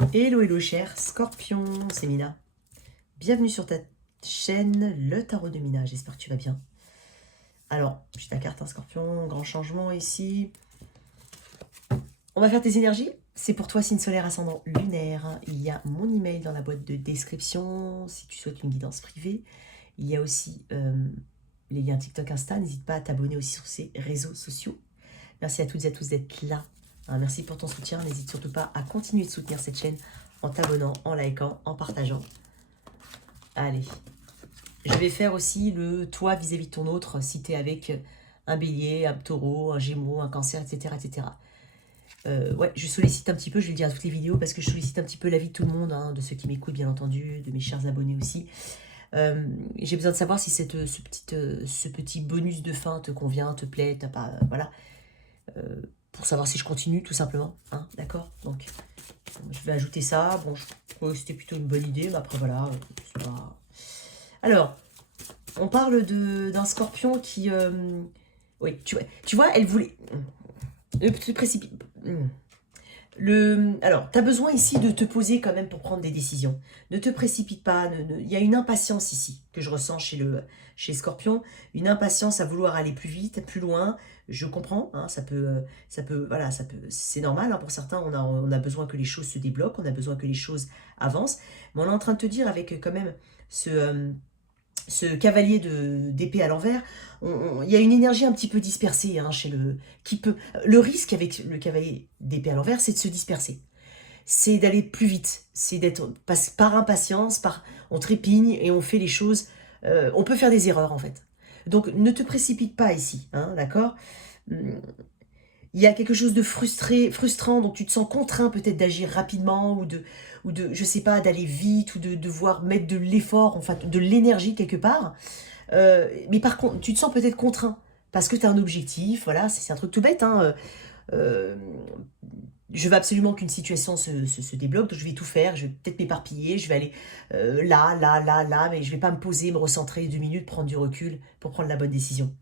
Hello, hello, cher Scorpion, c'est Mina. Bienvenue sur ta chaîne, le tarot de Mina. J'espère que tu vas bien. Alors, j'ai ta carte, Scorpion, grand changement ici. On va faire tes énergies. C'est pour toi, signe solaire, ascendant lunaire. Il y a mon email dans la boîte de description si tu souhaites une guidance privée. Il y a aussi les liens TikTok, Insta. N'hésite pas à t'abonner aussi sur ces réseaux sociaux. Merci à toutes et à tous d'être là. Merci pour ton soutien. N'hésite surtout pas à continuer de soutenir cette chaîne en t'abonnant, en likant, en partageant. Allez. Je vais faire aussi le toi vis-à-vis de ton autre si tu es avec un bélier, un taureau, un gémeaux, un cancer, etc. etc. Ouais, je sollicite un petit peu, je vais le dire à toutes les vidéos, parce que je sollicite un petit peu l'avis de tout le monde, de ceux qui m'écoutent bien entendu, de mes chers abonnés aussi. J'ai besoin de savoir si ce petit bonus de fin te convient, te plaît, t'as pas... voilà. Pour savoir si je continue, tout simplement. D'accord. Donc, je vais ajouter ça. Bon, je trouve que c'était plutôt une bonne idée, mais après, voilà. C'est pas... Alors, on parle d'un scorpion qui... oui, tu vois, elle voulait... Se précipite... Alors, tu as besoin ici de te poser quand même pour prendre des décisions. Ne te précipite pas. Il y a une impatience ici que je ressens chez Scorpion. Une impatience à vouloir aller plus vite, plus loin. Je comprends, voilà, c'est normal. Pour certains, on a besoin que les choses se débloquent, on a besoin que les choses avancent. Mais on est en train de te dire avec quand même ce cavalier d'épée à l'envers, il y a une énergie un petit peu dispersée chez le risque avec le cavalier d'épée à l'envers, c'est de se disperser. C'est d'aller plus vite, c'est d'être par impatience, on trépigne et on fait les choses. On peut faire des erreurs en fait. Donc ne te précipite pas ici, d'accord. Il y a quelque chose de frustrant, donc tu te sens contraint peut-être d'agir rapidement ou de, je sais pas, d'aller vite ou de devoir mettre de l'effort, enfin de l'énergie quelque part. Mais par contre, tu te sens peut-être contraint parce que tu as un objectif, voilà, c'est un truc tout bête. Je veux absolument qu'une situation se débloque, donc je vais tout faire, je vais peut-être m'éparpiller, je vais aller là, mais je vais pas me poser, me recentrer 2 minutes, prendre du recul pour prendre la bonne décision.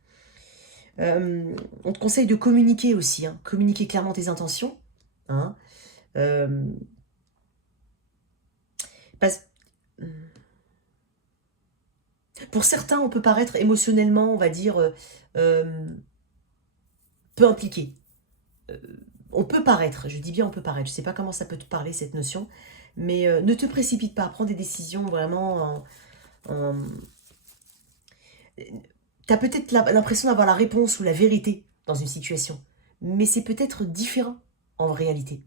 On te conseille de communiquer aussi, communiquer clairement tes intentions. Pour certains, on peut paraître émotionnellement, on va dire, peu impliqué. On peut paraître, je dis bien on peut paraître, je sais pas comment ça peut te parler cette notion, mais ne te précipite pas, prends des décisions vraiment T'as peut-être l'impression d'avoir la réponse ou la vérité dans une situation, mais c'est peut-être différent en réalité.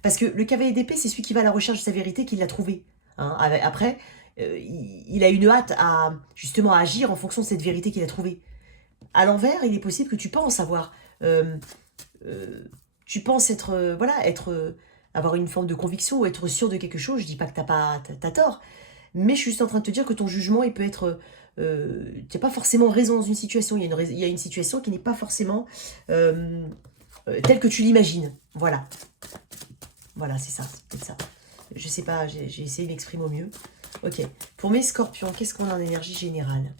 Parce que le cavalier d'épée, c'est celui qui va à la recherche de sa vérité, qui l'a trouvée. Après, il a une hâte à justement à agir en fonction de cette vérité qu'il a trouvée. À l'envers, il est possible que tu penses avoir... tu penses être... avoir une forme de conviction ou être sûr de quelque chose. Je dis pas que t'as tort, mais je suis juste en train de te dire que ton jugement, il peut être... tu n'as pas forcément raison dans une situation. Il y a une situation qui n'est pas forcément telle que tu l'imagines. Voilà. Voilà, c'est ça. C'est peut-être ça. Je sais pas, j'ai essayé de m'exprimer au mieux. Ok. Pour mes scorpions, qu'est-ce qu'on a en énergie générale?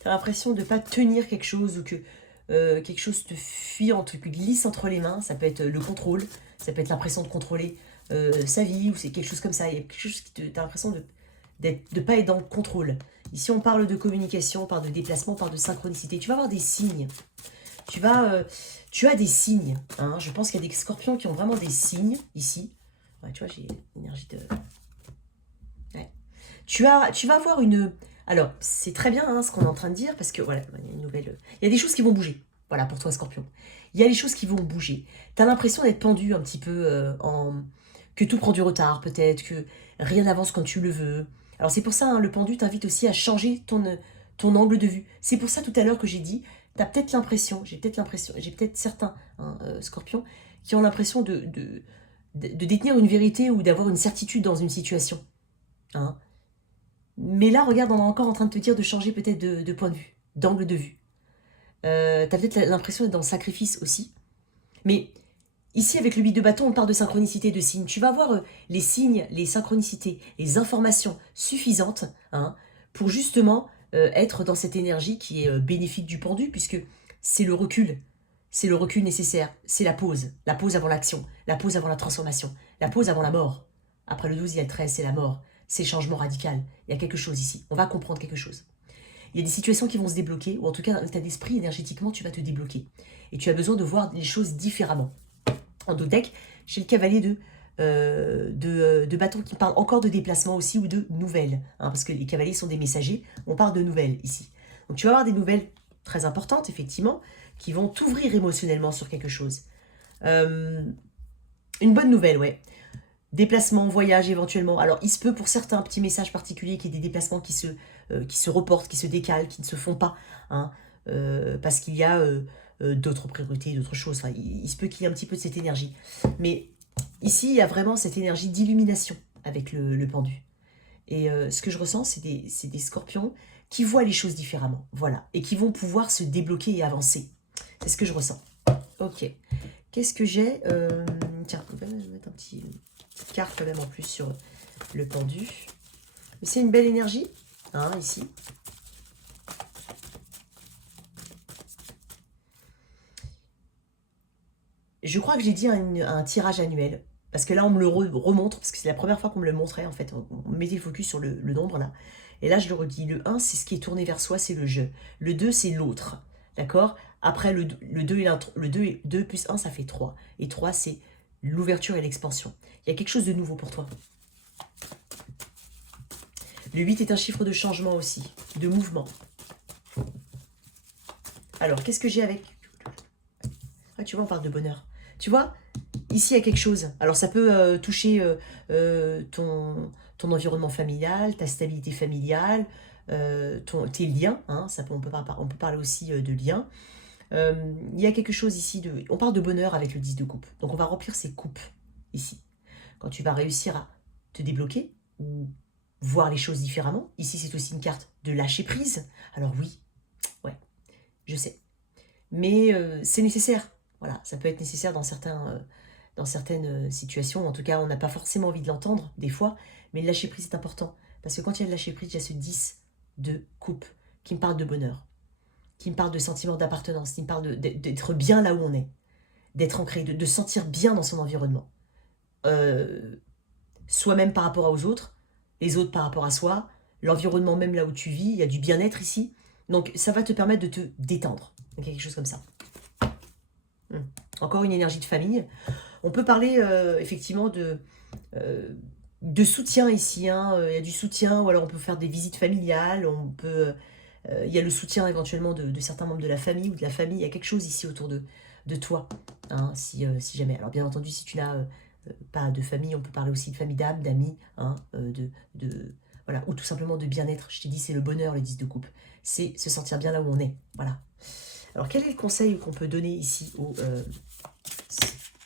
T'as l'impression de ne pas tenir quelque chose ou que quelque chose te fuit, te glisse entre les mains. Ça peut être le contrôle, ça peut être l'impression de contrôler sa vie ou c'est quelque chose comme ça. Il y a quelque chose qui t'as l'impression de ne pas être dans le contrôle. Ici, on parle de communication, on parle de déplacement, on parle de synchronicité. Tu vas avoir des signes. Tu as des signes. Je pense qu'il y a des scorpions qui ont vraiment des signes ici. Ouais, tu vois, j'ai l'énergie de... Ouais. Tu vas avoir une... Alors, c'est très bien ce qu'on est en train de dire, parce que voilà, il y a une nouvelle... Il y a des choses qui vont bouger, voilà, pour toi, Scorpion. Il y a des choses qui vont bouger. Tu as l'impression d'être pendu un petit peu que tout prend du retard, peut-être, que rien n'avance quand tu le veux. Alors, c'est pour ça, le pendu t'invite aussi à changer ton angle de vue. C'est pour ça, tout à l'heure, que j'ai dit, tu as peut-être l'impression, j'ai peut-être certains Scorpions qui ont l'impression de détenir une vérité ou d'avoir une certitude dans une situation. Mais là, regarde, on est encore en train de te dire de changer peut-être de point de vue, d'angle de vue. T'as peut-être l'impression d'être dans le sacrifice aussi. Mais ici, avec le 8 de bâton, on parle de synchronicité de signes. Tu vas avoir les signes, les synchronicités, les informations suffisantes pour justement être dans cette énergie qui est bénéfique du pendu, puisque c'est le recul. C'est le recul nécessaire. C'est la pause. La pause avant l'action. La pause avant la transformation. La pause avant la mort. Après le 12, il y a le 13, c'est la mort. C'est le changement radical. Il y a quelque chose ici. On va comprendre quelque chose. Il y a des situations qui vont se débloquer, ou en tout cas, dans l'état d'esprit, énergétiquement, tu vas te débloquer. Et tu as besoin de voir les choses différemment. En dos deck, j'ai le cavalier de bâton qui parle encore de déplacement aussi, ou de nouvelles. Hein, parce que les cavaliers sont des messagers, on parle de nouvelles ici. Donc tu vas avoir des nouvelles très importantes, effectivement, qui vont t'ouvrir émotionnellement sur quelque chose. Une bonne nouvelle, ouais. Déplacement, voyage éventuellement. Alors, il se peut pour certains petits messages particuliers qu'il y ait des déplacements qui se reportent, qui se décalent, qui ne se font pas. Hein, parce qu'il y a d'autres priorités, d'autres choses. Enfin, il se peut qu'il y ait un petit peu de cette énergie. Mais ici, il y a vraiment cette énergie d'illumination avec le pendu. Et ce que je ressens, c'est des scorpions qui voient les choses différemment. Voilà. Et qui vont pouvoir se débloquer et avancer. C'est ce que je ressens. Ok. Qu'est-ce que j'ai Tiens, on va mettre un petit... carte quand même en plus sur le pendu. C'est une belle énergie, hein, ici. Je crois que j'ai dit un tirage annuel. Parce que là, on me le remontre, parce que c'est la première fois qu'on me le montrait, en fait. On mettait le focus sur le nombre, là. Et là, je le redis. Le 1, c'est ce qui est tourné vers soi, c'est le jeu. Le 2, c'est l'autre. D'accord? Après, le 2 et 2 plus 1, ça fait 3. Et 3, c'est l'ouverture et l'expansion. Il y a quelque chose de nouveau pour toi. Le 8 est un chiffre de changement aussi, de mouvement. Alors, qu'est-ce que j'ai avec... Ah, tu vois, on parle de bonheur. Tu vois, ici, il y a quelque chose. Alors, ça peut toucher ton environnement familial, ta stabilité familiale, tes liens. Hein, on peut parler aussi de liens. Il y a quelque chose ici de... On parle de bonheur avec le 10 de coupe. Donc, on va remplir ces coupes ici. Quand tu vas réussir à te débloquer ou voir les choses différemment. Ici, c'est aussi une carte de lâcher prise. Alors oui, ouais, je sais. Mais c'est nécessaire. Voilà, ça peut être nécessaire dans certaines situations. En tout cas, on n'a pas forcément envie de l'entendre, des fois. Mais le lâcher prise est important. Parce que quand il y a le lâcher prise, il y a ce 10 de coupe qui me parle de bonheur, qui me parle de sentiment d'appartenance, qui me parle d'être bien là où on est, d'être ancré, de sentir bien dans son environnement. Soi-même par rapport aux autres, les autres par rapport à soi, l'environnement même là où tu vis, il y a du bien-être ici. Donc ça va te permettre de te détendre. Donc, quelque chose comme ça. Encore une énergie de famille. On peut parler effectivement de soutien ici. Hein. Il y a du soutien, ou alors on peut faire des visites familiales. Il y a le soutien éventuellement de certains membres de la famille ou de la famille. Il y a quelque chose ici autour de toi, hein, si jamais. Alors bien entendu, si tu n'as pas de famille, on peut parler aussi de famille d'âme, d'amis, hein, voilà, ou tout simplement de bien-être. Je t'ai dit, c'est le bonheur, le 10 de coupe. C'est se sentir bien là où on est. Voilà. Alors, quel est le conseil qu'on peut donner ici aux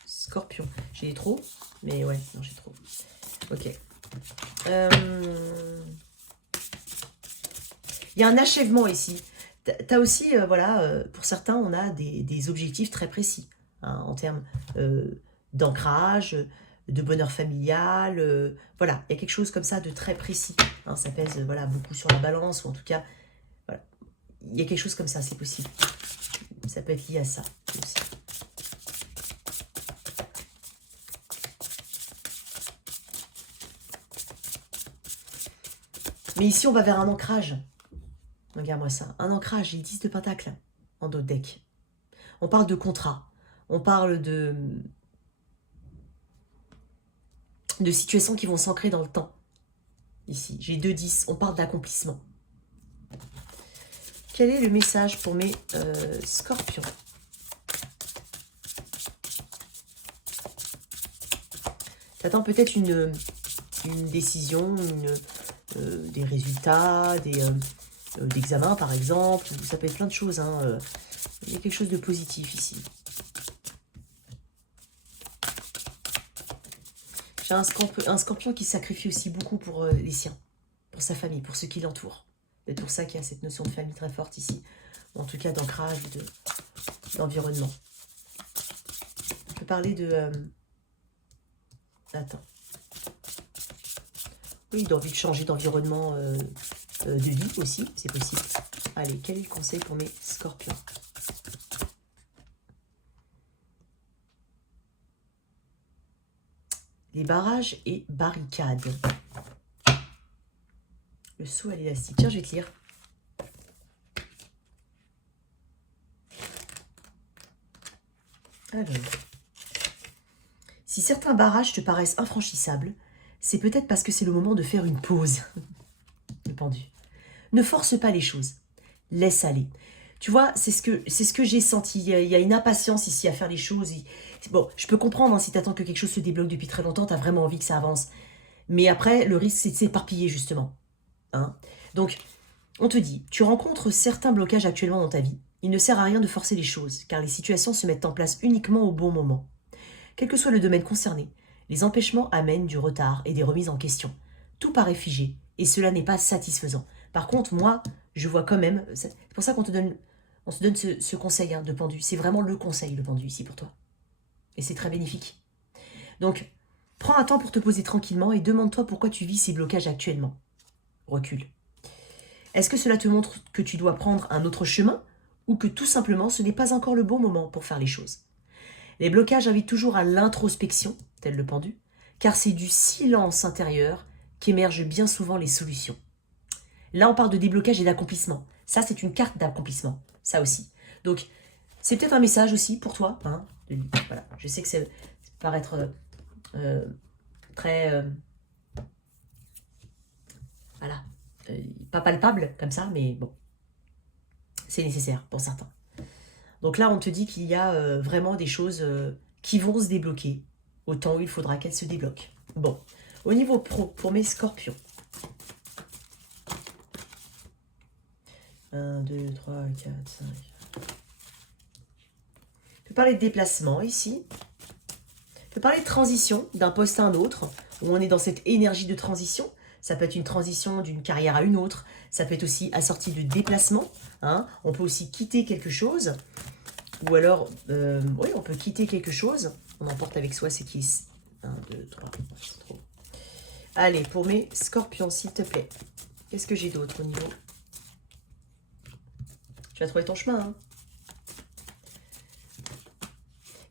scorpions? J'ai trop, mais ouais, non, j'ai trop. Ok. Il y a un achèvement ici. Tu as aussi, voilà, pour certains, on a des objectifs très précis, hein, en termes d'ancrage, de bonheur familial. Voilà, il y a quelque chose comme ça de très précis. Hein, ça pèse voilà, beaucoup sur la balance, ou en tout cas, voilà, il y a quelque chose comme ça, c'est possible. Ça peut être lié à ça aussi. Mais ici, on va vers un ancrage. Regarde-moi ça. Un ancrage, j'ai 10 de pentacle en dos de deck. On parle de contrat. On parle de situations qui vont s'ancrer dans le temps. Ici, j'ai 2-10. On parle d'accomplissement. Quel est le message pour mes scorpions? T'attends peut-être une décision, des résultats, d'examens par exemple. Ça peut être plein de choses. Hein. Il y a quelque chose de positif ici. J'ai un scorpion qui sacrifie aussi beaucoup pour les siens, pour sa famille, pour ceux qui l'entourent. C'est pour ça qu'il y a cette notion de famille très forte ici. Ou en tout cas d'ancrage, d'environnement. On peut parler de... Attends. Oui, d'envie de changer d'environnement de vie aussi, c'est possible. Allez, quel est le conseil pour mes scorpions? Les barrages et barricades. Le saut à l'élastique. Tiens, je vais te lire. Alors, si certains barrages te paraissent infranchissables, c'est peut-être parce que c'est le moment de faire une pause. Le pendu. Ne force pas les choses. Laisse aller. Tu vois, c'est ce que j'ai senti. Il y a une impatience ici à faire les choses. Bon, je peux comprendre hein, si tu attends que quelque chose se débloque depuis très longtemps, tu as vraiment envie que ça avance. Mais après, le risque, c'est de s'éparpiller, justement. Hein. Donc, on te dit, tu rencontres certains blocages actuellement dans ta vie. Il ne sert à rien de forcer les choses, car les situations se mettent en place uniquement au bon moment. Quel que soit le domaine concerné, les empêchements amènent du retard et des remises en question. Tout paraît figé, et cela n'est pas satisfaisant. Par contre, moi, je vois quand même... C'est pour ça qu'on te donne, on se donne ce conseil hein, de pendu. C'est vraiment le conseil, le pendu, ici, pour toi. Et c'est très bénéfique. Donc, prends un temps pour te poser tranquillement et demande-toi pourquoi tu vis ces blocages actuellement. Recule. Est-ce que cela te montre que tu dois prendre un autre chemin ou que tout simplement ce n'est pas encore le bon moment pour faire les choses? Les blocages invitent toujours à l'introspection, tel le pendu, car c'est du silence intérieur qu'émergent bien souvent les solutions. Là, on parle de déblocage et d'accomplissement. Ça, c'est une carte d'accomplissement. Ça aussi. Donc, c'est peut-être un message aussi pour toi. Hein, voilà. Je sais que ça peut paraître très... voilà. Pas palpable comme ça, mais bon. C'est nécessaire pour certains. Donc là, on te dit qu'il y a vraiment des choses qui vont se débloquer au temps où il faudra qu'elles se débloquent. Bon, au niveau pro, pour mes scorpions. 1, 2, 3, 4, 5. Je peux parler de déplacement ici. Je peux parler de transition d'un poste à un autre, où on est dans cette énergie de transition. Ça peut être une transition d'une carrière à une autre. Ça peut être aussi assorti de déplacement. Hein. On peut aussi quitter quelque chose. Ou alors, oui, on peut quitter quelque chose. On emporte avec soi ce qui est... 1, 2, 3, c'est trop. Allez, pour mes scorpions, s'il te plaît. Qu'est-ce que j'ai d'autre au niveau? Tu vas trouver ton chemin. Hein.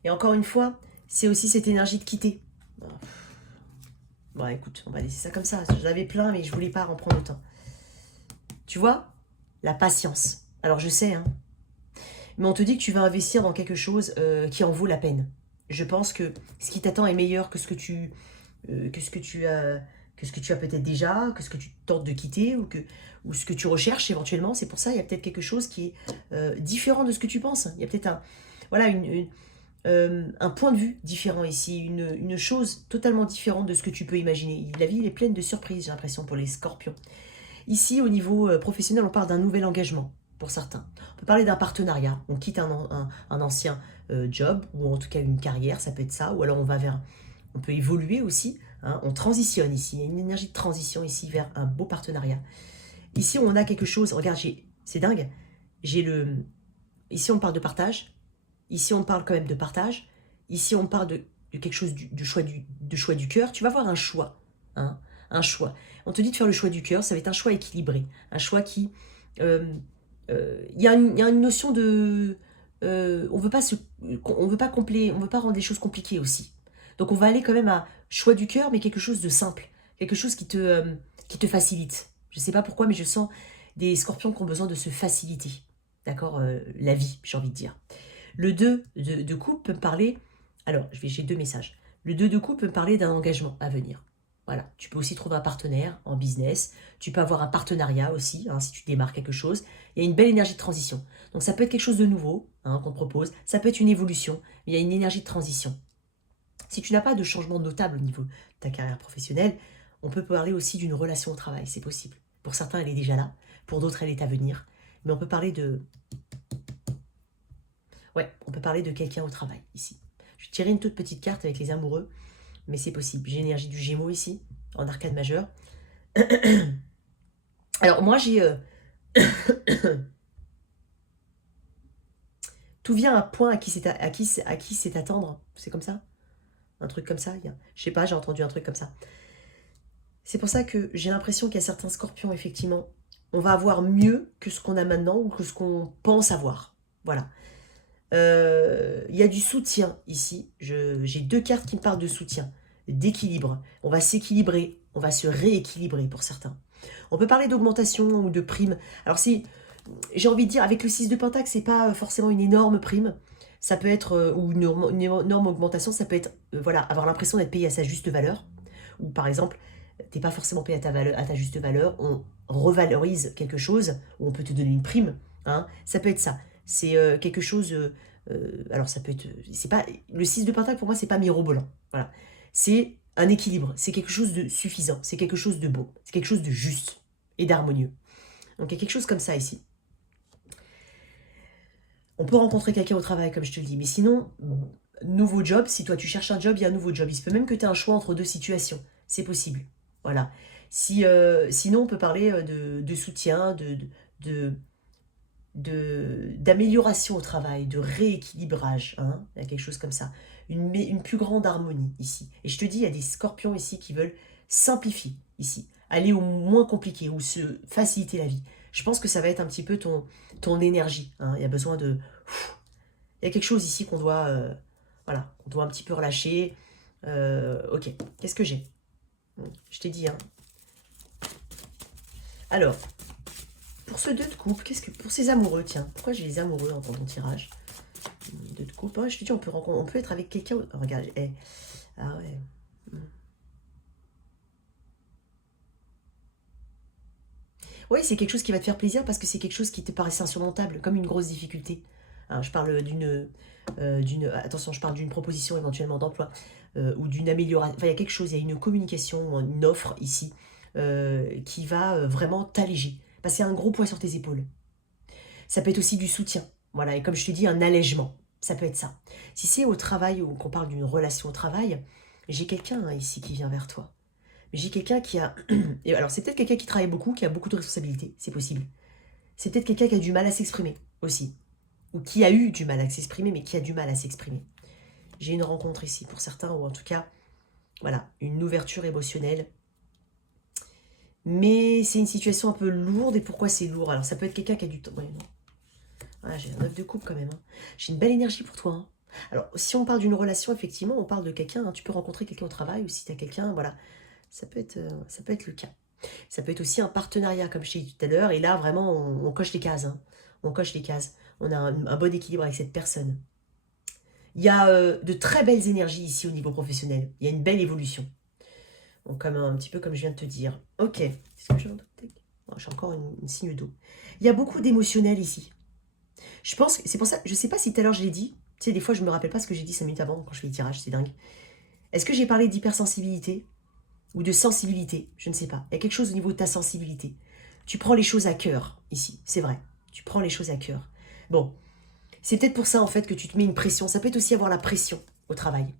Et encore une fois, c'est aussi cette énergie de quitter. Bon, écoute, on va laisser ça comme ça. J'avais plein, mais je voulais pas en prendre autant. Tu vois? La patience. Alors, je sais, hein. Mais on te dit que tu vas investir dans quelque chose qui en vaut la peine. Je pense que ce qui t'attend est meilleur que ce que tu as peut-être déjà, que ce que tu tentes de quitter ou ce que tu recherches éventuellement. C'est pour ça il y a peut-être quelque chose qui est différent de ce que tu penses. Il y a peut-être un point de vue différent ici, une chose totalement différente de ce que tu peux imaginer. La vie est pleine de surprises, j'ai l'impression, pour les scorpions. Ici, au niveau professionnel, on parle d'un nouvel engagement. Pour certains. On peut parler d'un partenariat. On quitte un ancien job ou en tout cas une carrière, ça peut être ça. Ou alors on peut évoluer aussi. Hein, on transitionne ici. Il y a une énergie de transition ici vers un beau partenariat. Ici, on a quelque chose. Regarde, c'est dingue. Ici, on parle de partage. Ici, on parle quand même de partage. Ici, on parle de quelque chose de choix du cœur. Tu vas voir un choix. Hein, un choix. On te dit de faire le choix du cœur. Ça va être un choix équilibré. Un choix qui... il y a une notion de... on veut pas rendre les choses compliquées aussi. Donc on va aller quand même à choix du cœur, mais quelque chose de simple. Quelque chose qui te facilite. Je sais pas pourquoi, mais je sens des scorpions qui ont besoin de se faciliter. D'accord, la vie, j'ai envie de dire. Le 2 de coupe peut me parler... Alors, j'ai deux messages. Le 2 de coupe peut me parler d'un engagement à venir. Voilà, tu peux aussi trouver un partenaire en business. Tu peux avoir un partenariat aussi, hein, si tu démarres quelque chose. Il y a une belle énergie de transition. Donc ça peut être quelque chose de nouveau hein, qu'on te propose. Ça peut être une évolution, mais il y a une énergie de transition. Si tu n'as pas de changement notable au niveau de ta carrière professionnelle, on peut parler aussi d'une relation au travail, c'est possible. Pour certains, elle est déjà là. Pour d'autres, elle est à venir. Mais on peut parler de... Ouais, on peut parler de quelqu'un au travail, ici. Je vais tirer une toute petite carte avec les amoureux. Mais c'est possible. J'ai l'énergie du Gémeaux ici, en arcade majeur. Alors moi j'ai... Tout vient à un point à qui c'est attendre. C'est comme ça? Un truc comme ça? Je sais pas, j'ai entendu un truc comme ça. C'est pour ça que j'ai l'impression qu'il y a certains scorpions, effectivement, on va avoir mieux que ce qu'on a maintenant ou que ce qu'on pense avoir. Voilà. Il y a du soutien ici. J'ai 2 cartes qui me parlent de soutien, d'équilibre. On va s'équilibrer, on va se rééquilibrer pour certains. On peut parler d'augmentation ou de prime. Alors si, j'ai envie de dire, avec le 6 de Pentacle, c'est pas forcément une énorme prime. Ça peut être, ou une énorme augmentation, ça peut être, voilà, avoir l'impression d'être payé à sa juste valeur. Ou par exemple, t'es pas forcément payé à ta juste valeur, on revalorise quelque chose, ou on peut te donner une prime. Hein. Ça peut être ça. C'est quelque chose... alors ça peut être... C'est pas, le 6 de Pentacle, pour moi, c'est pas mirobolant. Voilà. C'est un équilibre, c'est quelque chose de suffisant, c'est quelque chose de beau, c'est quelque chose de juste et d'harmonieux. Donc il y a quelque chose comme ça ici. On peut rencontrer quelqu'un au travail, comme je te le dis, mais sinon, nouveau job, si toi tu cherches un job, il y a un nouveau job. Il se peut même que tu aies un choix entre 2 situations. C'est possible. Voilà. Si, sinon, on peut parler de soutien, d'amélioration au travail, de rééquilibrage. Hein. Il y a quelque chose comme ça. Une plus grande harmonie ici. Et je te dis, il y a des scorpions ici qui veulent simplifier ici. Aller au moins compliqué ou se faciliter la vie. Je pense que ça va être un petit peu ton énergie. Hein. Il y a besoin de... Il y a quelque chose ici qu'on doit... voilà, on doit un petit peu relâcher. Ok, qu'est-ce que j'ai? Je t'ai dit, hein. Alors, pour ce 2 de coupe, qu'est-ce que... Pour ces amoureux, tiens, pourquoi j'ai les amoureux dans ton tirage? 2 de coupe, je te dis, on peut être avec quelqu'un... Oh, regarde, ah ouais... Oui, c'est quelque chose qui va te faire plaisir parce que c'est quelque chose qui te paraissait insurmontable, comme une grosse difficulté. Alors, je parle attention, je parle d'une proposition éventuellement d'emploi ou d'une amélioration. Enfin, il y a quelque chose, il y a une communication, une offre ici qui va vraiment t'alléger. Parce qu'il y a un gros poids sur tes épaules. Ça peut être aussi du soutien. Voilà, et comme je te dis, un allègement. Ça peut être ça. Si c'est au travail ou qu'on parle d'une relation au travail, j'ai quelqu'un ici qui vient vers toi. Mais j'ai quelqu'un qui a... Et alors, c'est peut-être quelqu'un qui travaille beaucoup, qui a beaucoup de responsabilités, c'est possible. C'est peut-être quelqu'un qui a du mal à s'exprimer aussi. Ou qui a eu du mal à s'exprimer, mais qui a du mal à s'exprimer. J'ai une rencontre ici, pour certains, ou en tout cas, voilà, une ouverture émotionnelle. Mais c'est une situation un peu lourde, et pourquoi c'est lourd? Alors, ça peut être quelqu'un qui a du temps... Ouais, non. Ah, j'ai un 9 de coupe quand même. Hein. J'ai une belle énergie pour toi. Hein. Alors, si on parle d'une relation, effectivement, on parle de quelqu'un, hein, tu peux rencontrer quelqu'un au travail, ou si tu as quelqu'un, voilà, ça peut être le cas. Ça peut être aussi un partenariat, comme je t'ai dit tout à l'heure, et là, vraiment, on coche les cases. Hein. On coche les cases. On a un bon équilibre avec cette personne. Il y a de très belles énergies ici au niveau professionnel. Il y a une belle évolution. Donc, comme un petit peu comme je viens de te dire. Ok. Est-ce que j'ai encore une signe d'eau. Il y a beaucoup d'émotionnel ici. Je pense que c'est pour ça, je ne sais pas si tout à l'heure je l'ai dit. Tu sais, des fois, je ne me rappelle pas ce que j'ai dit 5 minutes avant quand je fais les tirages, c'est dingue. Est-ce que j'ai parlé d'hypersensibilité ou de sensibilité? Je ne sais pas. Il y a quelque chose au niveau de ta sensibilité. Tu prends les choses à cœur ici, c'est vrai. Tu prends les choses à cœur. Bon, c'est peut-être pour ça en fait que tu te mets une pression. Ça peut être aussi avoir la pression au travail.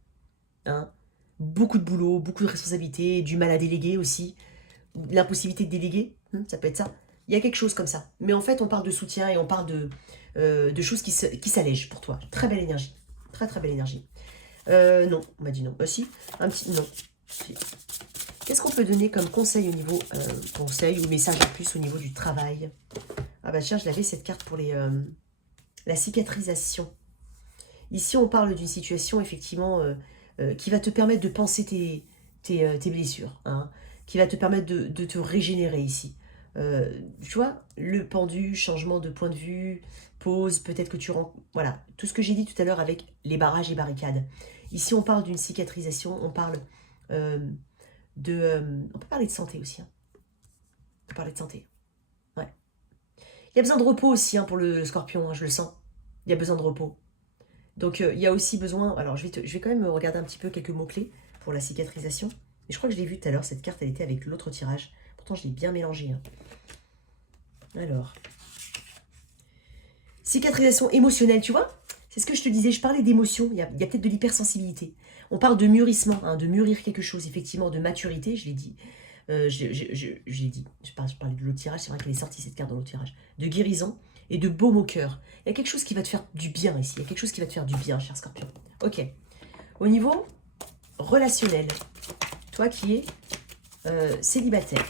Hein, beaucoup de boulot, beaucoup de responsabilités, du mal à déléguer aussi. L'impossibilité de déléguer, ça peut être ça. Il y a quelque chose comme ça. Mais en fait, on parle de soutien et on parle de choses qui s'allègent pour toi. Très belle énergie. Très très belle énergie. Non, on m'a dit non. Si, un petit non. Si. Qu'est-ce qu'on peut donner comme conseil au niveau conseil ou message en plus au niveau du travail? Ah bah tiens, je l'avais cette carte pour la cicatrisation. Ici, on parle d'une situation effectivement qui va te permettre de penser tes blessures, hein, qui va te permettre de te régénérer ici. Tu vois, le pendu, changement de point de vue, pause, peut-être que tu rends... Voilà, tout ce que j'ai dit tout à l'heure avec les barrages et barricades. Ici, on parle d'une cicatrisation, on parle on peut parler de santé aussi. Hein. On peut parler de santé. Ouais. Il y a besoin de repos aussi hein, pour le scorpion, hein, je le sens. Il y a besoin de repos. Donc, il y a aussi besoin... Alors, je vais quand même regarder un petit peu quelques mots-clés pour la cicatrisation. Et je crois que je l'ai vu tout à l'heure, cette carte, elle était avec l'autre tirage. Pourtant, je l'ai bien mélangée. Hein. Alors... Cicatrisation émotionnelle, tu vois? C'est ce que je te disais, je parlais d'émotion. Il y a peut-être de l'hypersensibilité. On parle de mûrissement, hein, de mûrir quelque chose, effectivement, de maturité, je l'ai dit. Je l'ai dit. Je parlais de l'autre tirage, c'est vrai qu'elle est sortie cette carte dans l'autre tirage. De guérison et de baume au cœur. Il y a quelque chose qui va te faire du bien ici. Il y a quelque chose qui va te faire du bien, cher Scorpion. Ok. Au niveau relationnel, toi qui es célibataire.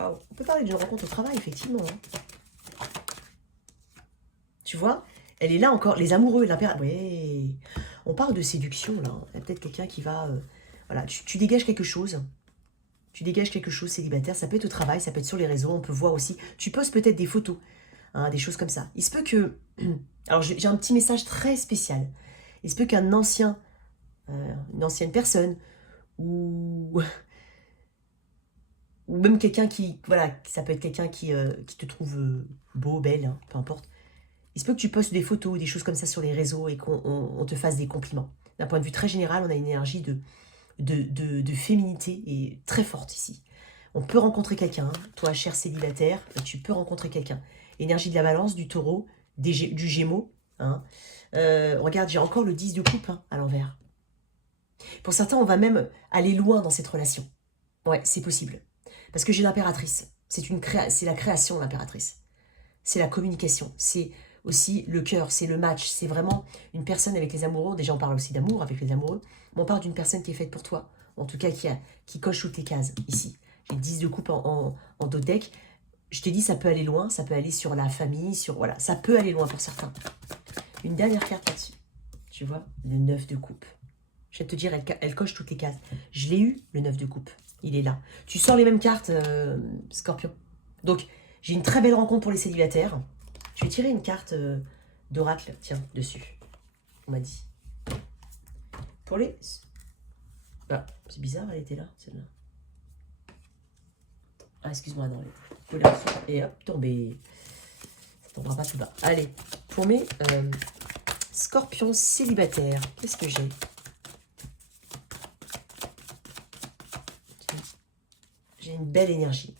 On peut parler d'une rencontre au travail, effectivement. Tu vois, elle est là encore. Les amoureux, l'impératrice. Oui, on parle de séduction, là. Il y a peut-être quelqu'un qui va... voilà, tu dégages quelque chose. Tu dégages quelque chose célibataire. Ça peut être au travail, ça peut être sur les réseaux. On peut voir aussi... Tu postes peut-être des photos, hein, des choses comme ça. Il se peut que... Alors, j'ai un petit message très spécial. Il se peut qu'un ancien... une ancienne personne, ou même quelqu'un qui... Voilà, ça peut être quelqu'un qui te trouve beau, belle, hein, peu importe. Il se peut que tu postes des photos, des choses comme ça sur les réseaux et qu'on te fasse des compliments. D'un point de vue très général, on a une énergie de féminité et très forte ici. On peut rencontrer quelqu'un, toi, cher célibataire, tu peux rencontrer quelqu'un. Énergie de la balance, du taureau, du gémeaux. Hein. Regarde, j'ai encore le 10 de coupe hein, à l'envers. Pour certains, on va même aller loin dans cette relation. Ouais, c'est possible. Parce que j'ai l'impératrice. C'est la création, l'impératrice. C'est la communication. C'est aussi le cœur, c'est le match. C'est vraiment une personne avec les amoureux. Déjà, on parle aussi d'amour avec les amoureux. Mais on parle d'une personne qui est faite pour toi. En tout cas, qui coche toutes les cases, ici. J'ai 10 de coupe en dos de deck. Je t'ai dit, ça peut aller loin. Ça peut aller sur la famille, sur... Voilà, ça peut aller loin pour certains. Une dernière carte là-dessus. Tu vois, le 9 de coupe. Je vais te dire, elle coche toutes les cases. Je l'ai eu, le 9 de coupe. Il est là. Tu sors les mêmes cartes, Scorpion. Donc, j'ai une très belle rencontre pour les célibataires. Je vais tirer une carte d'oracle, tiens, dessus. On m'a dit. Pour les... Ah, c'est bizarre, elle était là, celle-là. Ah, excuse-moi, non, elle est... Et hop, tombée. Ça tombera pas tout bas. Allez, pour mes scorpions célibataires, qu'est-ce que j'ai? J'ai une belle énergie.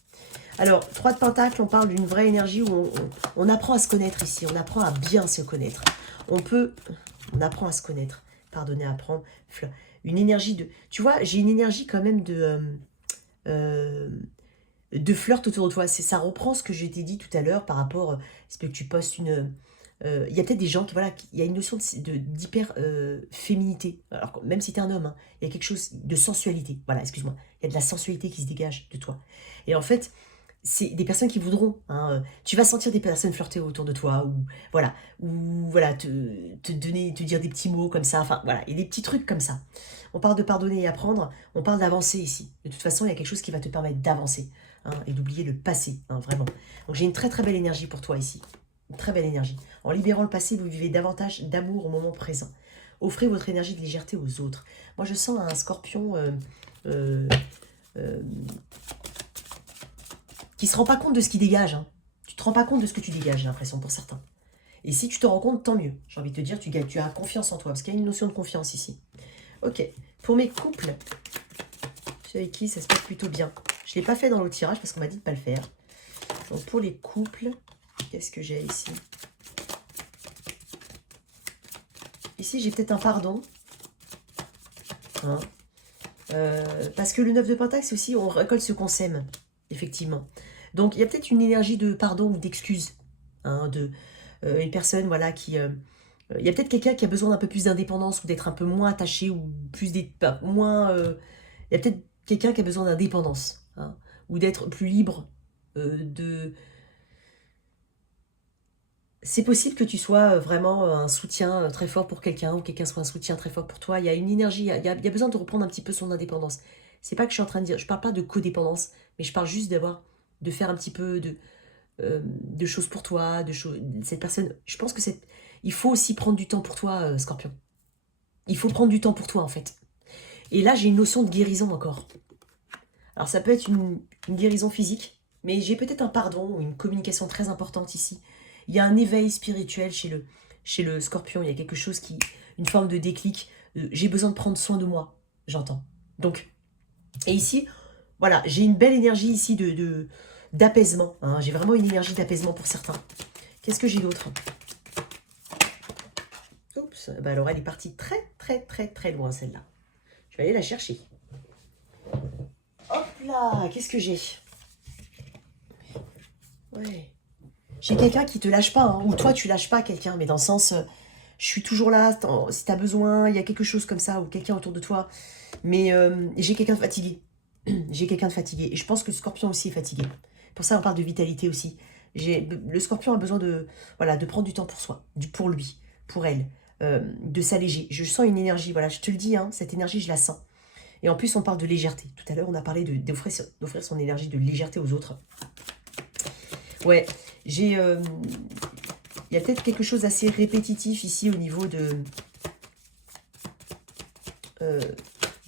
Alors, 3 de Pentacles, on parle d'une vraie énergie où on apprend à se connaître ici. On apprend à bien se connaître. On apprend à se connaître. Pardonnez, apprendre. Une énergie de... Tu vois, j'ai une énergie quand même de flirt autour de toi. Ça reprend ce que je t'ai dit tout à l'heure par rapport... Est-ce que tu postes une... Il y a peut-être des gens qui... Voilà, il y a une notion d'hyper féminité. Alors, même si tu es un homme, hein, il y a quelque chose de sensualité. Voilà, excuse-moi. Il y a de la sensualité qui se dégage de toi. Et en fait... c'est des personnes qui voudront. Hein, tu vas sentir des personnes flirter autour de toi ou voilà te donner, te dire des petits mots comme ça. Enfin voilà, et des petits trucs comme ça. On parle de pardonner et apprendre. On parle d'avancer ici. De toute façon, il y a quelque chose qui va te permettre d'avancer hein, et d'oublier le passé, hein, vraiment. Donc j'ai une très très belle énergie pour toi ici. Une très belle énergie. En libérant le passé, vous vivez davantage d'amour au moment présent. Offrez votre énergie de légèreté aux autres. Moi, je sens un scorpion qui ne se rend pas compte de ce qu'il dégage. Hein. Tu ne te rends pas compte de ce que tu dégages, j'ai l'impression, pour certains. Et si tu te rends compte, tant mieux. J'ai envie de te dire, tu as confiance en toi, parce qu'il y a une notion de confiance ici. Ok, pour mes couples, ceux avec qui ça se passe plutôt bien. Je ne l'ai pas fait dans le tirage, parce qu'on m'a dit de ne pas le faire. Donc pour les couples, qu'est-ce que j'ai ici? Ici, j'ai peut-être un pardon. Hein. Parce que le 9 de Pentacle, c'est aussi, on récolte ce qu'on sème, effectivement. Donc, il y a peut-être une énergie de pardon ou d'excuse. Hein, une personne, voilà, qui... il y a peut-être quelqu'un qui a besoin d'un peu plus d'indépendance ou d'être un peu moins attaché ou plus... moins... il y a peut-être quelqu'un qui a besoin d'indépendance. Hein, ou d'être plus libre C'est possible que tu sois vraiment un soutien très fort pour quelqu'un ou quelqu'un soit un soutien très fort pour toi. Il y a une énergie, il y a besoin de reprendre un petit peu son indépendance. C'est pas que je suis en train de dire, je parle pas de codépendance, mais je parle juste de faire un petit peu de choses pour toi, cette personne. Je pense que il faut aussi prendre du temps pour toi, Scorpion. Il faut prendre du temps pour toi, en fait. Et là, j'ai une notion de guérison encore. Alors, ça peut être une guérison physique, mais j'ai peut-être un pardon ou une communication très importante ici. Il y a un éveil spirituel chez le Scorpion. Il y a quelque chose une forme de déclic. J'ai besoin de prendre soin de moi, j'entends. Donc, et ici, voilà, j'ai une belle énergie ici d'apaisement. Hein. J'ai vraiment une énergie d'apaisement pour certains. Qu'est-ce que j'ai d'autre? Oups, bah alors elle est partie très, très, très, très loin, celle-là. Je vais aller la chercher. Hop là, qu'est-ce que j'ai? Ouais. J'ai quelqu'un qui te lâche pas, hein, ou toi tu lâches pas quelqu'un, mais dans le sens, je suis toujours là si tu as besoin, il y a quelque chose comme ça, ou quelqu'un autour de toi. Mais j'ai quelqu'un de fatigué. J'ai quelqu'un de fatigué. Et je pense que le scorpion aussi est fatigué. Pour ça, on parle de vitalité aussi. Le scorpion a besoin de, voilà, de prendre du temps pour soi, pour lui, pour elle, de s'alléger. Je sens une énergie, voilà, je te le dis, hein, cette énergie, je la sens. Et en plus, on parle de légèreté. Tout à l'heure, on a parlé d'offrir son énergie de légèreté aux autres. Ouais, il y a peut-être quelque chose d'assez répétitif ici au niveau de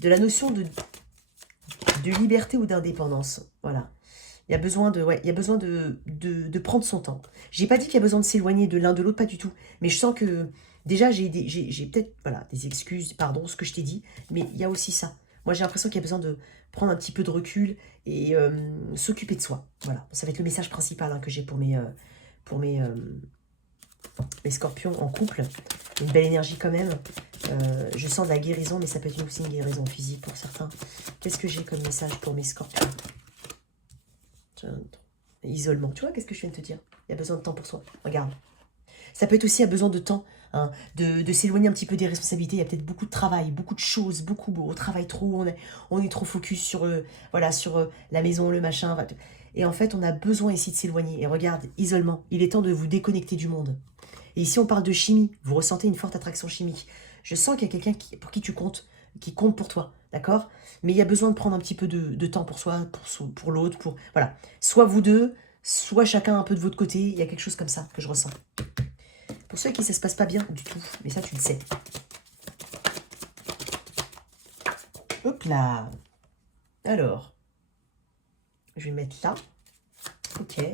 la notion de liberté ou d'indépendance. Voilà. Il y a besoin de prendre son temps. J'ai pas dit qu'il y a besoin de s'éloigner de l'un de l'autre, pas du tout. Mais je sens que déjà, j'ai peut-être voilà, des excuses, pardon, ce que je t'ai dit. Mais il y a aussi ça. Moi, j'ai l'impression qu'il y a besoin de prendre un petit peu de recul et s'occuper de soi. Voilà. Ça va être le message principal, hein, que j'ai pour mes scorpions en couple. Une belle énergie quand même. Je sens de la guérison, mais ça peut être aussi une guérison physique pour certains. Qu'est-ce que j'ai comme message pour mes scorpions? Isolement. Tu vois, qu'est-ce que je viens de te dire? Il y a besoin de temps pour soi. Regarde. Ça peut être aussi, il y a besoin de temps, hein, de s'éloigner un petit peu des responsabilités. Il y a peut-être beaucoup de travail, beaucoup de choses, beaucoup. On travaille trop, on est trop focus sur, voilà, sur la maison, le machin. Et en fait, on a besoin ici de s'éloigner. Et regarde, isolement. Il est temps de vous déconnecter du monde. Et ici, on parle de chimie. Vous ressentez une forte attraction chimique. Je sens qu'il y a quelqu'un pour qui tu comptes, qui compte pour toi, d'accord? Mais il y a besoin de prendre un petit peu de temps pour soi, pour l'autre, pour... Voilà. Soit vous deux, soit chacun un peu de votre côté. Il y a quelque chose comme ça que je ressens. Pour ceux qui ça se passe pas bien du tout, mais ça, tu le sais. Hop là. Alors, je vais mettre là. Ok.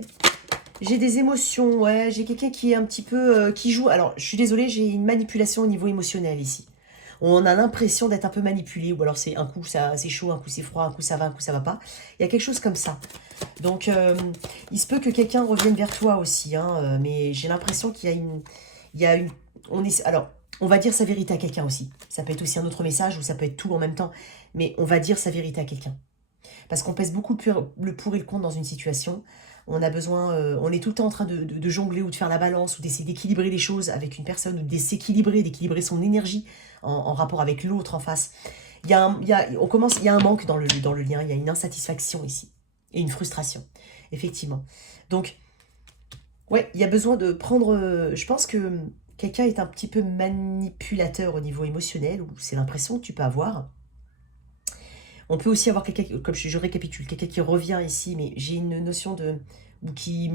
J'ai des émotions, ouais, j'ai quelqu'un qui est un petit peu... qui joue... Alors, je suis désolée, j'ai une manipulation au niveau émotionnel ici. On a l'impression d'être un peu manipulé, ou alors c'est un coup c'est chaud, un coup c'est froid, un coup ça va, un coup ça va pas. Il y a quelque chose comme ça. Donc, il se peut que quelqu'un revienne vers toi aussi, hein, mais j'ai l'impression qu'il y a une... Alors, on va dire sa vérité à quelqu'un aussi. Ça peut être aussi un autre message, ou ça peut être tout en même temps, mais on va dire sa vérité à quelqu'un. Parce qu'on pèse beaucoup le pour et le contre dans une situation. On a besoin, on est tout le temps en train de jongler ou de faire la balance ou d'essayer d'équilibrer les choses avec une personne ou de s'équilibrer, d'équilibrer son énergie en rapport avec l'autre en face. Il y a un manque dans le lien, il y a une insatisfaction ici et une frustration, effectivement. Donc, ouais, il y a besoin de prendre, je pense que quelqu'un est un petit peu manipulateur au niveau émotionnel, ou c'est l'impression que tu peux avoir. On peut aussi avoir quelqu'un, comme je récapitule, quelqu'un qui revient ici, mais j'ai une notion de... ou qui...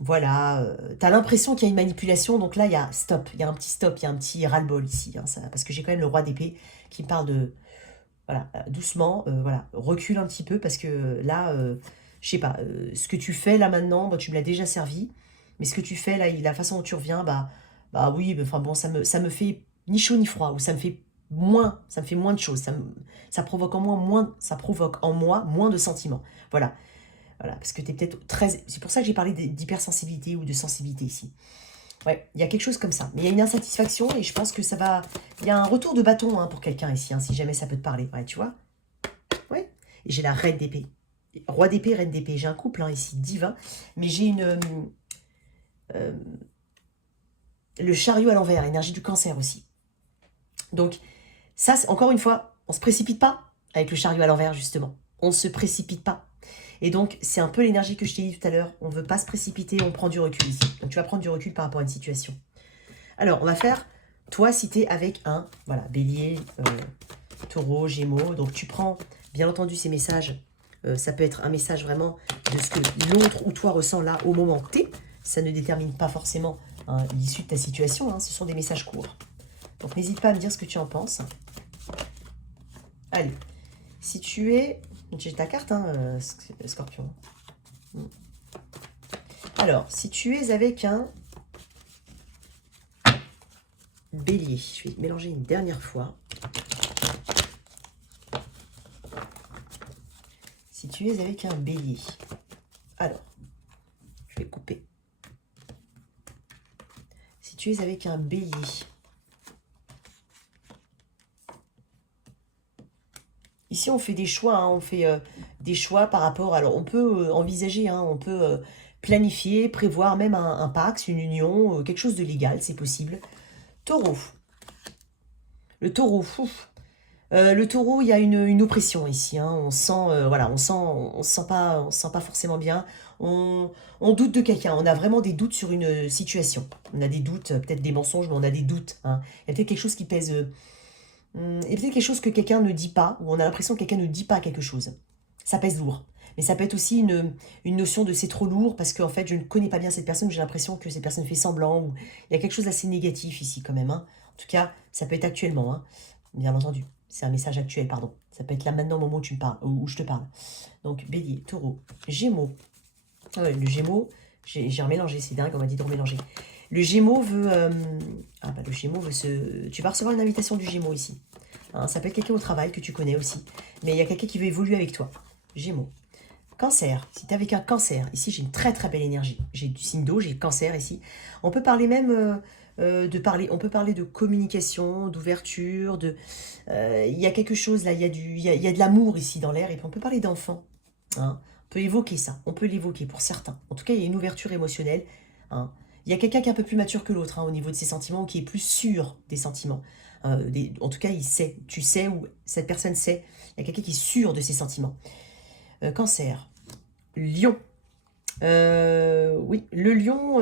Voilà, tu as l'impression qu'il y a une manipulation, donc là, il y a stop, il y a un petit stop, il y a un petit ras-le-bol ici, hein, ça, parce que j'ai quand même le roi d'épée qui me parle de... Voilà, doucement, voilà, recule un petit peu, parce que là, je sais pas, ce que tu fais là maintenant, bah, tu me l'as déjà servi, mais ce que tu fais là, la façon dont tu reviens, bah oui, enfin bon, ça me fait ni chaud ni froid, ou ça me fait moins de choses, ça provoque en moi moins de sentiments. Voilà, voilà, parce que tu es peut-être très... C'est pour ça que j'ai parlé d'hypersensibilité ou de sensibilité ici. Ouais, il y a quelque chose comme ça. Mais il y a une insatisfaction et je pense que ça va... Il y a un retour de bâton, hein, pour quelqu'un ici, hein, si jamais ça peut te parler. Ouais, tu vois? Ouais. Et j'ai la reine d'épée. Roi d'épée, reine d'épée. J'ai un couple, hein, ici, divin. Mais j'ai euh, le chariot à l'envers, énergie du cancer aussi. Donc, ça, encore une fois, on ne se précipite pas avec le chariot à l'envers, justement. On ne se précipite pas. Et donc, c'est un peu l'énergie que je t'ai dit tout à l'heure. On ne veut pas se précipiter, on prend du recul ici. Donc, tu vas prendre du recul par rapport à une situation. Alors, on va faire, toi, si tu es avec un, voilà, bélier, taureau, gémeaux. Donc, tu prends, bien entendu, ces messages. Ça peut être un message vraiment de ce que l'autre ou toi ressent là au moment T. Ça ne détermine pas forcément, hein, l'issue de ta situation. Hein. Ce sont des messages courts. Donc, n'hésite pas à me dire ce que tu en penses. Allez, si tu es... J'ai ta carte, hein, Scorpion. Alors, si tu es avec un bélier, je vais mélanger une dernière fois. Si tu es avec un bélier, alors, je vais couper. Si tu es avec un bélier, ici, on fait des choix, hein, on fait des choix par rapport... Alors, on peut envisager, hein, on peut planifier, prévoir même un pacte, une union, quelque chose de légal, c'est possible. Taureau. Le taureau, le taureau, il y a une oppression ici. Hein. On sent, voilà, on se sent pas forcément bien. On doute de quelqu'un. On a vraiment des doutes sur une situation. On a des doutes, peut-être des mensonges, mais on a des doutes. Hein. Il y a peut-être quelque chose qui pèse. Et peut-être quelque chose que quelqu'un ne dit pas, ou on a l'impression que quelqu'un ne dit pas quelque chose. Ça pèse lourd. Mais ça peut être aussi une notion de c'est trop lourd parce qu'en fait je ne connais pas bien cette personne, j'ai l'impression que cette personne fait semblant, ou il y a quelque chose d'assez négatif ici quand même. Hein. En tout cas, ça peut être actuellement, hein. Bien entendu. C'est un message actuel, pardon. Ça peut être là maintenant au moment où tu me parles, où je te parle. Donc Bélier, Taureau, Gémeaux. Ah ouais, le Gémeaux, j'ai remélangé, c'est dingue, on m'a dit de remélanger. Le Gémeaux veut... Ah bah le Gémeaux veut se... Tu vas recevoir une invitation du Gémeaux ici. Hein, ça peut être quelqu'un au travail que tu connais aussi. Mais il y a quelqu'un qui veut évoluer avec toi. Gémeaux. Cancer. Si tu es avec un cancer, ici j'ai une très très belle énergie. J'ai du signe d'eau, j'ai cancer ici. On peut parler même on peut parler de communication, d'ouverture, de... Il y a quelque chose là, il y a de l'amour ici dans l'air. Et puis on peut parler d'enfants. Hein. On peut évoquer ça, on peut l'évoquer pour certains. En tout cas, il y a une ouverture émotionnelle. Hein. Il y a quelqu'un qui est un peu plus mature que l'autre hein, au niveau de ses sentiments, ou qui est plus sûr des sentiments. En tout cas, il sait, tu sais, ou cette personne sait. Il y a quelqu'un qui est sûr de ses sentiments. Cancer. Lion. Oui, le lion...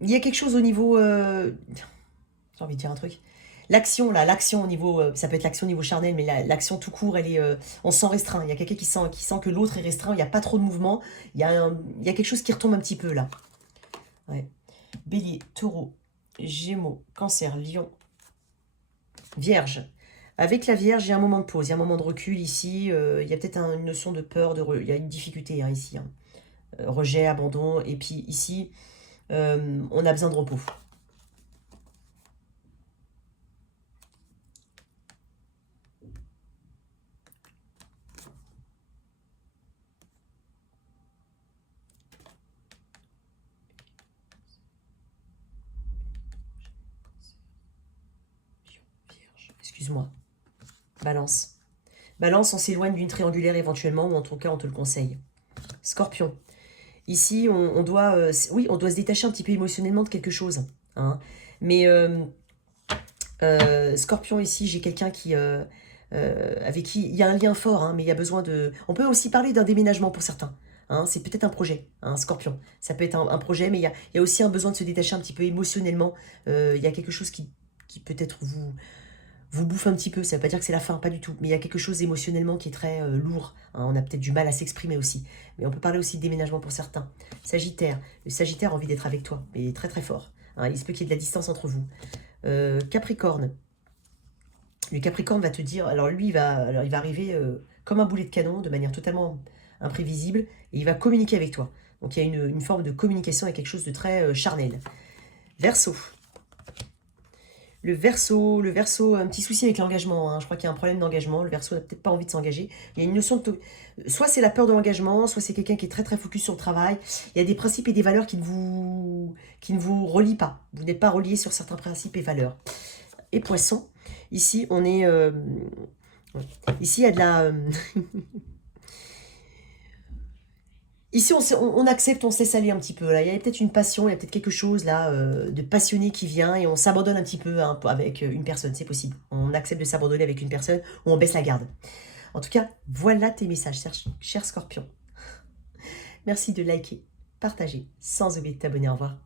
il y a quelque chose au niveau... j'ai envie de dire un truc. L'action, là, l'action au niveau... ça peut être l'action au niveau charnel, mais l'action tout court, elle est... on se sent restreint. Il y a quelqu'un qui sent que l'autre est restreint. Il n'y a pas trop de mouvement. Il y a quelque chose qui retombe un petit peu, là. Ouais. Bélier, Taureau, Gémeaux, Cancer, Lion, Vierge. Avec la Vierge, il y a un moment de pause, il y a un moment de recul ici. Il y a peut-être une notion de peur, il y a une difficulté hein, ici. Hein. Rejet, abandon. Et puis ici, on a besoin de repos. Excuse-moi. Balance. Balance, on s'éloigne d'une triangulaire éventuellement, ou en tout cas, on te le conseille. Scorpion. Ici, on doit, oui, on doit se détacher un petit peu émotionnellement de quelque chose. Hein. Mais Scorpion, ici, j'ai quelqu'un qui, avec qui il y a un lien fort, hein, mais il y a besoin de... On peut aussi parler d'un déménagement pour certains. Hein, c'est peut-être un projet, un Scorpion. Ça peut être un projet, mais il y a aussi un besoin de se détacher un petit peu émotionnellement. Il y a quelque chose qui peut-être vous bouffe un petit peu. Ça ne veut pas dire que c'est la fin, pas du tout. Mais il y a quelque chose émotionnellement qui est très lourd. Hein, on a peut-être du mal à s'exprimer aussi. Mais on peut parler aussi de déménagement pour certains. Sagittaire. Le Sagittaire a envie d'être avec toi, mais très très fort. Hein, il se peut qu'il y ait de la distance entre vous. Capricorne. Le Capricorne va te dire... Alors lui, il va arriver comme un boulet de canon, de manière totalement imprévisible. Et il va communiquer avec toi. Donc il y a une forme de communication et quelque chose de très charnel. Verseau. Le Verseau, un petit souci avec l'engagement. Hein. Je crois qu'il y a un problème d'engagement. Le Verseau n'a peut-être pas envie de s'engager. Il y a une notion de... Soit c'est la peur de l'engagement, soit c'est quelqu'un qui est très très focus sur le travail. Il y a des principes et des valeurs qui ne vous relient pas. Vous n'êtes pas relié sur certains principes et valeurs. Et Poisson, ici on est... ici il y a de la... Ici, on accepte, on se laisse aller un petit peu. Là. Il y a peut-être une passion, il y a peut-être quelque chose là de passionné qui vient et on s'abandonne un petit peu hein, avec une personne, c'est possible. On accepte de s'abandonner avec une personne ou on baisse la garde. En tout cas, voilà tes messages, cher Scorpion. Merci de liker, partager, sans oublier de t'abonner. Au revoir.